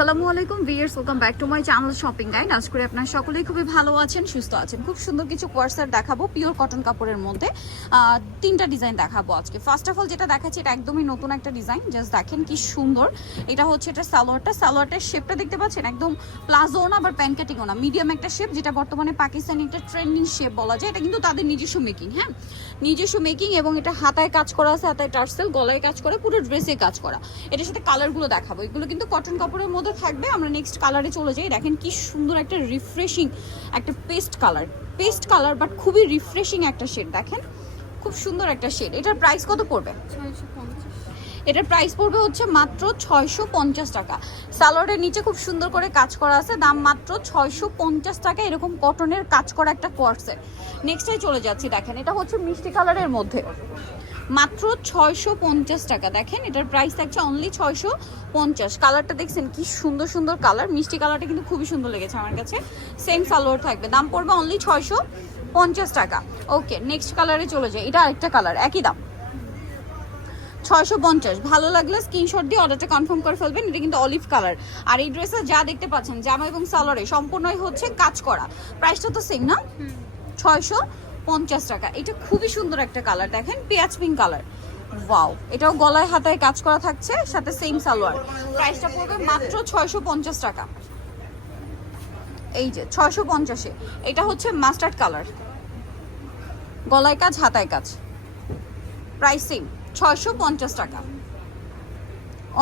আসসালামু আলাইকুম viewers welcome back to my channel shopping guide আজ করে আপনার সকলেই খুবই ভালো আছেন, সুস্থ আছেন। খুব সুন্দর কিছু কোয়ার্সার দেখাবো পিওর কটন কাপড়ের মধ্যে। তিনটা ডিজাইন দেখাবো আজকে। ফার্স্ট অফ অল যেটা দেখাচ্ছি, এটা একদমই নতুন একটা ডিজাইন জাস্ট দেখেন কি সুন্দর। এটা হচ্ছে এটা সালোয়ারটা। সালোয়ারটার শেপটা দেখতে পাচ্ছেন? একদম প্লাজো না আবার প্যান না। মিডিয়াম একটা শেপ যেটা বর্তমানে পাকিস্তানি একটা ট্রেন্ডিং শেপ বলা যায়। এটা কিন্তু তাদের নিজস্ব মেকিং হ্যাঁ? নিজস্ব মেকিং এবং এটা হাতায় কাজ করা আছে, হাতায় টার্সেল, গলায় কাজ করা, পুরো ড্রেসে কাজ করা। এটার সাথে কালারগুলো দেখাবো। এগুলো কিন্তু কটন কাপড়ের মধ্যে থাকবে। আমরা নেক্সট কালারে চলে যাই। দেখেন কি সুন্দর একটা রিফ্রেশিং একটা paste colour paste colour but খুবই রিফ্রেশিং একটা শেড দেখেন? খুব সুন্দর একটা শেড এটার প্রাইস কত পড়বে? এটার প্রাইস পড়বে হচ্ছে মাত্র ছয়শো পঞ্চাশ টাকা। সালোয়ারের নিচে খুব সুন্দর করে কাজ করা আছে। দাম মাত্র ছয়শো পঞ্চাশ টাকা। এরকম কটনের কাজ করা একটা কোয়ার্সের নেক্সটে চলে যাচ্ছি দেখেন। এটা হচ্ছে মিষ্টি কালারের মধ্যে। মাত্র ছয়শো পঞ্চাশ টাকা। দেখেন এটার প্রাইস থাকছে অনলি ছয়শো পঞ্চাশ। কালারটা দেখছেন কি সুন্দর সুন্দর কালার মিষ্টি কালারটা কিন্তু খুবই সুন্দর লেগেছে আমার কাছে। সেম সালোয়ার থাকবে। দাম পড়বে অনলি ছয়শো পঞ্চাশ টাকা। ওকে নেক্সট কালারে চলে যায় এটা আরেকটা কালার একই দাম। ছয়শো পঞ্চাশ। ভালো লাগলে স্ক্রিনশট দিয়ে অর্ডারটা কনফার্ম করে ফেলবেন। এটা কিন্তু অলিভ কালার আর এই ড্রেসে যা দেখতে পাচ্ছেন জামা এবং সালোয়ারে সম্পূর্ণই হচ্ছে কাজ করা। প্রাইসটা তো সেম না? ছয়শো পঞ্চাশ টাকা। এটা খুবই সুন্দর একটা কালার দেখেন, পেঁয়াজ পিঙ্ক কালার ওয়াও এটাও গলায় হাতায় কাজ করা থাকছে, সাথে সেম সালোয়ার। প্রাইসটা পড়বে মাত্র ছয়শো পঞ্চাশ টাকা। এই যে, ছয়শো পঞ্চাশে। এটা হচ্ছে মাস্টার্ড কালার গলায় কাজ, হাতায় কাজ। প্রাইস সেম ছয়শো পঞ্চাশ টাকা।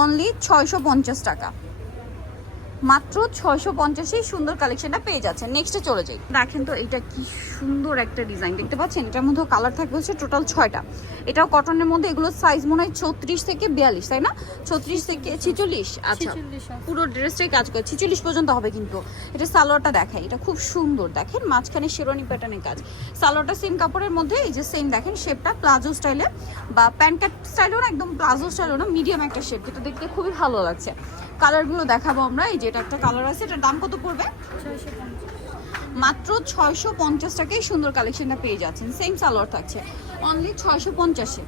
অনলি ছয়শো পঞ্চাশ টাকা। মাত্র ছয়শো পঞ্চাশেই সুন্দর কালেকশনটা পেয়ে যাচ্ছেন। নেক্সটে চলে যাই। দেখেন তো এটা কি সুন্দর একটা ডিজাইন দেখতে পাচ্ছেন? এটার মধ্যে কালার থাকবে হচ্ছে টোটাল ছয়টা। এটাও কটনের মধ্যে এগুলো সাইজ মনে হয় ছত্রিশ থেকে বিয়াল্লিশ তাই না? ছত্রিশ থেকে ছিচল্লিশ। আচ্ছা পুরো ড্রেসটাই কাজ করে। ছিচল্লিশ পর্যন্ত হবে কিন্তু। এটা সালোয়ারটা দেখাই। এটা খুব সুন্দর। দেখেন মাঝখানে শেরোনি প্যাটার্নের কাজ। সালোয়ারটা সেম কাপড়ের মধ্যে এই যে সেম দেখেন শেপটা প্লাজো স্টাইলে বা প্যান্ট কাট স্টাইলও না একদম প্লাজো স্টাইলও না মিডিয়াম একটা শেপ যেটা দেখতে খুবই ভালো লাগছে। কালারগুলো দেখাবো আমরা। এই যে এটা একটা কালার আছে, এটার দাম কত পড়বে? মাত্র ছয়শো পঞ্চাশ টাকায় সুন্দর কালেকশনটা পেয়ে যাচ্ছেন। সেম সালোয়ার থাকছে। অনলি ছয়শো পঞ্চাশে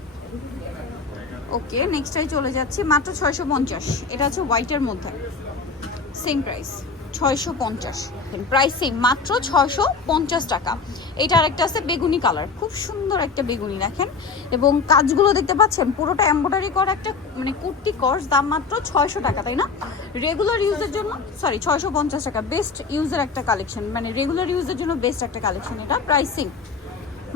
ওকে নেক্সটটাই চলে যাচ্ছে। মাত্র ছয়শো পঞ্চাশ। এটা হচ্ছে হোয়াইটের মধ্যে। সেম প্রাইস ছয়শো পঞ্চাশ। প্রাইস মাত্র ছয়শো পঞ্চাশ টাকা। এটা আরেকটা আছে বেগুনি কালার। খুব সুন্দর একটা বেগুনি, দেখেন। এবং কাজগুলো দেখতে পাচ্ছেন, পুরোটা এম্ব্রয়ডারি করা একটা মানে কুর্তি কর্স দাম মাত্র ছয়শো টাকা, তাই না? রেগুলার ইউজের জন্য সরি ছয়শো পঞ্চাশ টাকা। বেস্ট ইউজের একটা কালেকশন মানে রেগুলার ইউজের জন্য বেস্ট একটা কালেকশন এটা প্রাইসিং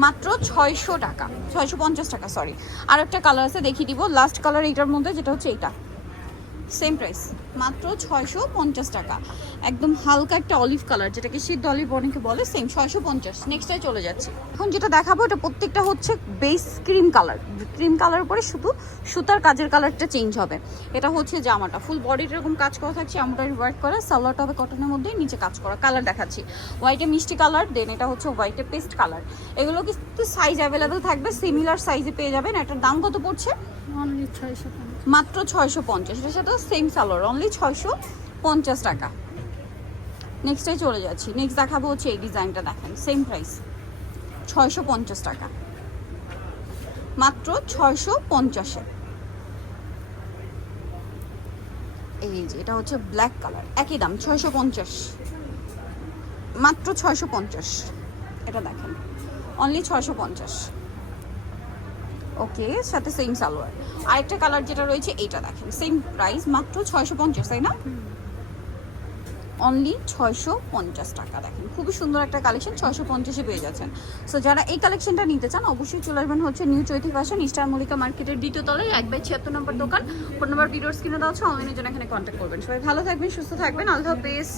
মাত্র ছয়শো টাকা, ছয়শো পঞ্চাশ টাকা সরি আর একটা কালার আছে, দেখিয়ে দিব। লাস্ট কালার এইটার মধ্যে যেটা হচ্ছে এইটা। সেম প্রাইস মাত্র ছয়শো পঞ্চাশ টাকা। একদম হালকা একটা অলিভ কালার যেটাকে সিদ্ধ অলিভ অনেকে বলে সেম ছয়শো পঞ্চাশ। নেক্সটাই চলে যাচ্ছে। এখন যেটা দেখাবো, এটা প্রত্যেকটা হচ্ছে base cream colour cream colour উপরে শুধু সুতার কাজের কালারটা চেঞ্জ হবে। এটা হচ্ছে জামাটা। ফুল বডির এরকম কাজ করা থাকছে এমব্রয়ডারি ওয়ার্ক করা। সালোয়ারটা হবে কটনের মধ্যেই, নিচে কাজ করা। কালার দেখাচ্ছি। হোয়াইটে মিষ্টি কালার দেন এটা হচ্ছে হোয়াইটে পেস্ট কালার এগুলো কিন্তু সাইজ অ্যাভেলেবেল থাকবে সিমিলার সাইজে পেয়ে যাবেন। এটার দাম কত পড়ছে? ছয়শো মাত্র ছয়শো পঞ্চাশ। এটার সাথে সেম সালোয়ার অনলি ছয়শো পঞ্চাশ টাকা। নেক্সটে চলে যাচ্ছি। নেক্সট দেখাবো হচ্ছে এই ডিজাইনটা দেখেন সেম প্রাইস ছয়শো পঞ্চাশ টাকা। মাত্র ছয়শো পঞ্চাশে। এই যে, এটা হচ্ছে ব্ল্যাক কালার একই দাম, ছয়শো পঞ্চাশ। মাত্র ছয়শো পঞ্চাশ। এটা দেখেন অনলি ছয়শো পঞ্চাশ। ওকে সাথে সেম সালোয়ার। আরেকটা কালার যেটা রয়েছে, এইটা দেখেন সেম প্রাইস মাত্র ছয়শো পঞ্চাশ, তাই না? অনলি ছয়শো পঞ্চাশ টাকা, দেখেন, খুবই সুন্দর একটা কালেকশন ছয়শো পঞ্চাশে পেয়ে যাচ্ছেন। সো যারা এই কালেকশনটা নিতে চান, অবশ্যই চলে আসবেন হচ্ছে new Chaiti fashion Eastern Mallika মার্কেটের দ্বিতীয় তলায়, এক বাই ছিয়াত্তর নম্বর দোকান। ফোন নম্বর ভিডিওর স্ক্রিনে দেওয়া হচ্ছে অনলাইনের জন্য এখানে কন্ট্যাক্ট করবেন। সবাই ভালো থাকবেন, সুস্থ থাকবেন, আল্লাহ হাফেজ।